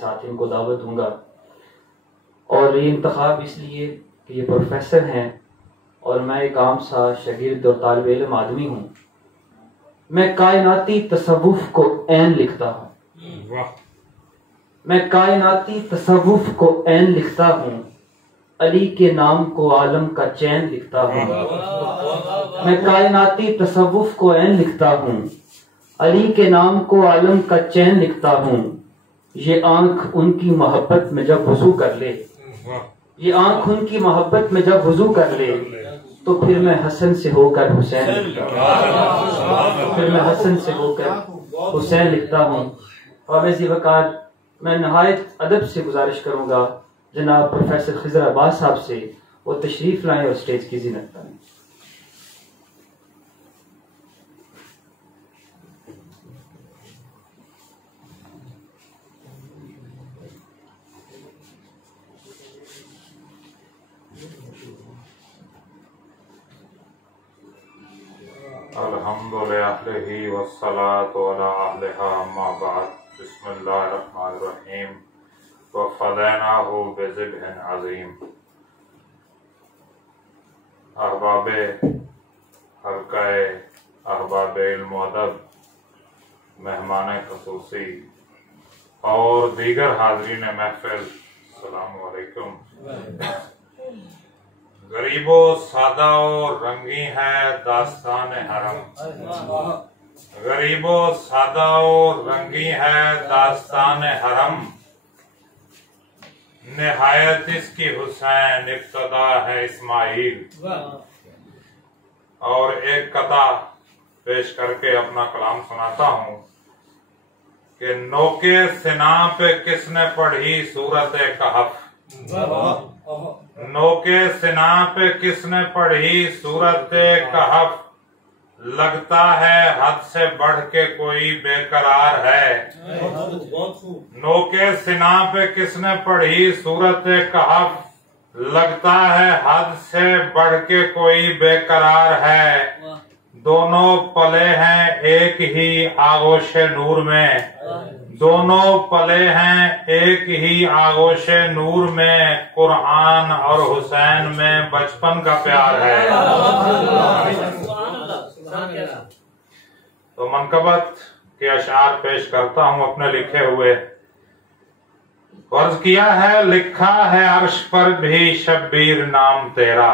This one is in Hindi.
साथ इनको दावत दूंगा। और ये इंतखाब इसलिए कि ये प्रोफेसर हैं और मैं एक आम सा शागिर्द और तालिब इल्म आदमी हूँ। मैं कायनाती तसव्वुफ को ऐन लिखता हूँ। मैं कायनाती तसव्वुफ को ऐन लिखता हूँ। अली के नाम को आलम का चैन लिखता हूँ। मैं कायनाती तसव्वुफ को ऐन लिखता हूँ। अली के नाम को आलम का चैन लिखता हूँ। ये आंख उनकी मोहब्बत में जब वुजू कर ले, ये आंख उनकी मोहब्बत में जब वुजू कर ले, तो फिर मैं हसन से होकर हुसैन लिखता हूँ। फिर मैं हसन से होकर हुसैन लिखता हूँ। और इसी वक़्त मैं नहायत अदब से गुजारिश करूंगा जनाब प्रोफेसर खिजर अब्बास साहब से, वो तशरीफ लाएं और स्टेज की ज़ीनत करें। अल्हम्दुलिल्लाहि वस्सलातु अला अहलिहा अम्मा बाद। बिस्मिल्लाहिर्रहमानिर्रहीम व फदैनाहु बिज़िब्हिन अज़ीम। अहबाबे हल्काए अहबाबे इल्म व अदब, मेहमान ख़ुसूसी और दीगर हाज़रीन महफ़िल, अस्सलामु अलैकुम। गरीबो सादा और रंगी है दास्तान हरम। गरीबो सादा और रंगी है दास्तान हरम। निहायत इसकी हुसैन, इब्तदा है इस्माइल। और एक कथा पेश करके अपना कलाम सुनाता हूँ कि नोके सिना पे किसने पढ़ी सूरत कहफ। नोके सिना पे किसने पढ़ी सूरत कहफ। लगता है हद से बढ़ के कोई बेकरार है। नोके सिना पे किसने पढ़ी सूरत कहफ। लगता है हद से बढ़ के कोई बेकरार है। दोनों पले हैं एक ही आगोश नूर में। दोनों पले हैं एक ही आगोश नूर में। कुरान और हुसैन में बचपन का प्यार है। तो मनकबत के अशार पेश करता हूँ अपने लिखे हुए। अर्ज किया है, लिखा है अर्श पर भी शब्बीर नाम तेरा।